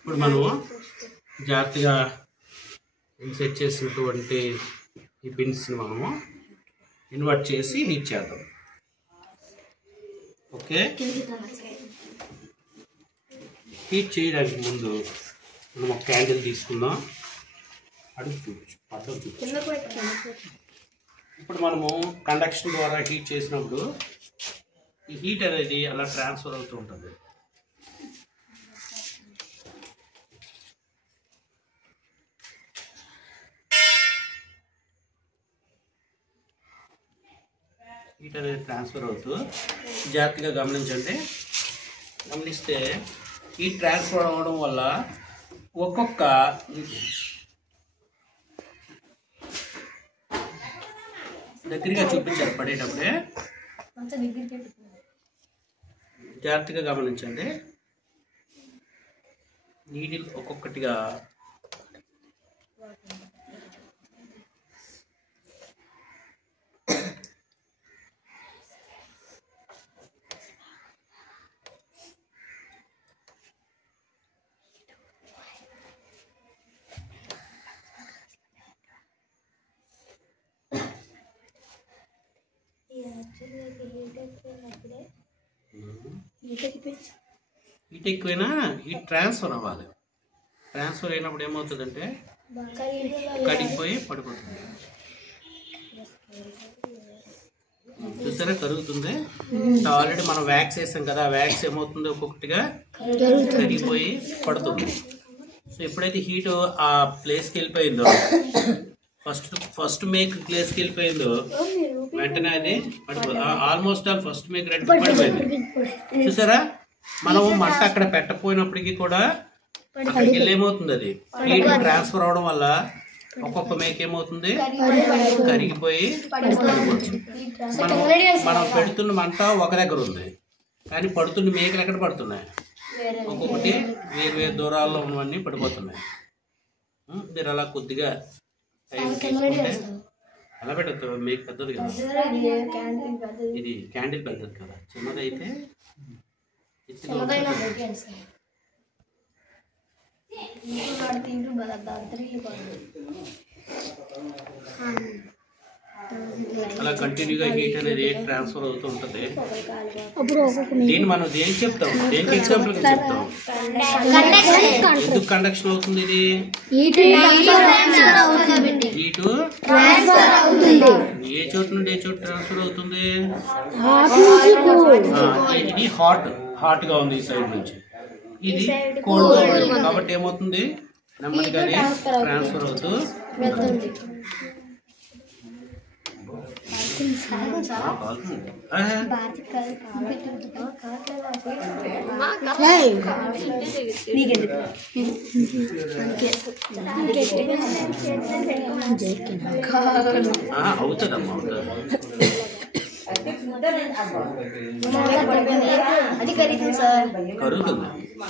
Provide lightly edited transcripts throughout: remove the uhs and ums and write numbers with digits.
ఇప్పుడు మనము జాగ్రత్తగా సెట్ చేసినటువంటి ఈ పిన్స్ని మనము ఇన్వర్ట్ చేసి హీట్ చేద్దాం. ఓకే, హీట్ చేయడానికి ముందు మనం ఒక క్యాండిల్ తీసుకుందాం. అడుగు చూపించు, అడ్డం చూపించు. ఇప్పుడు మనము కండక్షన్ ద్వారా హీట్ చేసినప్పుడు ఈ హీట్ అనేది అలా ట్రాన్స్ఫర్ అవుతూ ఉంటుంది. హీట్ అనేది ట్రాన్స్ఫర్ అవుతూ జాగ్రత్తగా గమనిస్తే హీట్ ట్రాన్స్ఫర్ అవ్వడం వల్ల ఒక్కొక్క దగ్గరగా చూపించారు పడేటప్పుడే. జాగ్రత్తగా గమనించండి, నీడిల్ ఒక్కొక్కటిగా హీట్ ఎక్కువైనా హీట్ ట్రాన్స్ఫర్ అవ్వాలి. ట్రాన్స్ఫర్ అయినప్పుడు ఏమవుతుందంటే కడిగిపోయి పడిపోతుంది. చూసారా కరుగుతుంది. ఆల్రెడీ మనం వ్యాక్స్ వేసాం కదా, వ్యాక్స్ ఏమవుతుంది ఒక్కొక్కటిగా కరిగిపోయి పడుతుంది. సో ఎప్పుడైతే హీట్ ఆ ప్లేస్కి వెళ్ళిపోయిందో, ఫస్ట్ మేక్ ప్లేస్కి వెళ్ళిపోయిందో వెంటనే అది పడిపోతుంది. Almost all first make red పడిపోయింది. చూసారా, మనం మంట అక్కడ పెట్టకపోయినప్పటికీ కూడా అక్కడికి వెళ్ళి ఏమవుతుంది, అది హీట్ ట్రాన్స్ఫర్ అవడం వల్ల ఒక్కొక్క మేక్ ఏమవుతుంది కరిగిపోయి పడిపోతుంది. మనం పెడుతున్న మంట ఒక దగ్గర ఉంది, కానీ పడుతున్న మేకలు ఎక్కడ పడుతున్నాయి, ఒక్కొక్కటి వేరు వేరు దూరాల్లో ఉన్నవన్నీ పడిపోతున్నాయి. మీరు అలా కొద్దిగా తీసుకుంటే అలా పెట్టద్దు. మేక్ పెద్దది కదా, ఇది క్యాండిల్ పెద్దది కదా, చిన్నదైతే అలా కంటిన్యూగా హీట్ అనేది ట్రాన్స్ఫర్ అవుతూ ఉంటుంది. దీన్ని మనం దేనికి చెప్తాం, దేనికి ఎగ్జాంపుల్ చెప్తాం, ఎందుకు కండక్షన్ అవుతుంది, ఇది హీట్ ఏ చోటు నుండి ఏ చోటు ట్రాన్స్ఫర్ అవుతుంది. ఇది హాట్ గా ఉంది ఈ సైడ్ నుంచి, ఇది కోల్డ్ గా ఉంది కాబట్టి ఏమవుతుంది నెమ్మదిగా ట్రాన్స్ఫర్ అవుతూ అవుతుందమ్మా,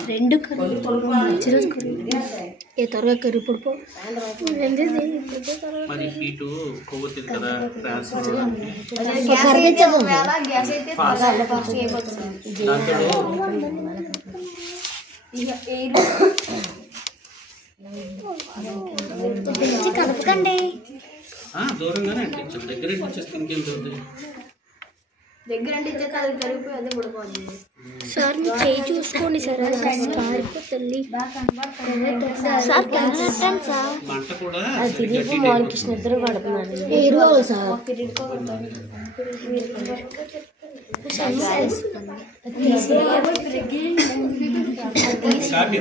రెండు త్వరగా కరిగిపడిపో. మరి హీట్ కొవ్వొత్తిది కదా ట్రాన్స్ఫర్ కలపకండి, దూరంగానే అంటించాం, దగ్గర అంటించేస్తే ఇంకేం చదువుతుంది. దగ్గర అంటే కరిగిపోయి అదే పడిపోతుంది. సార్ మీరు చేయి చూసుకోండి సార్, తల్లి సార్ మంట కూడా బాలకృష్ణ ఇద్దరు పడుతున్నారు సార్. స్టార్ట్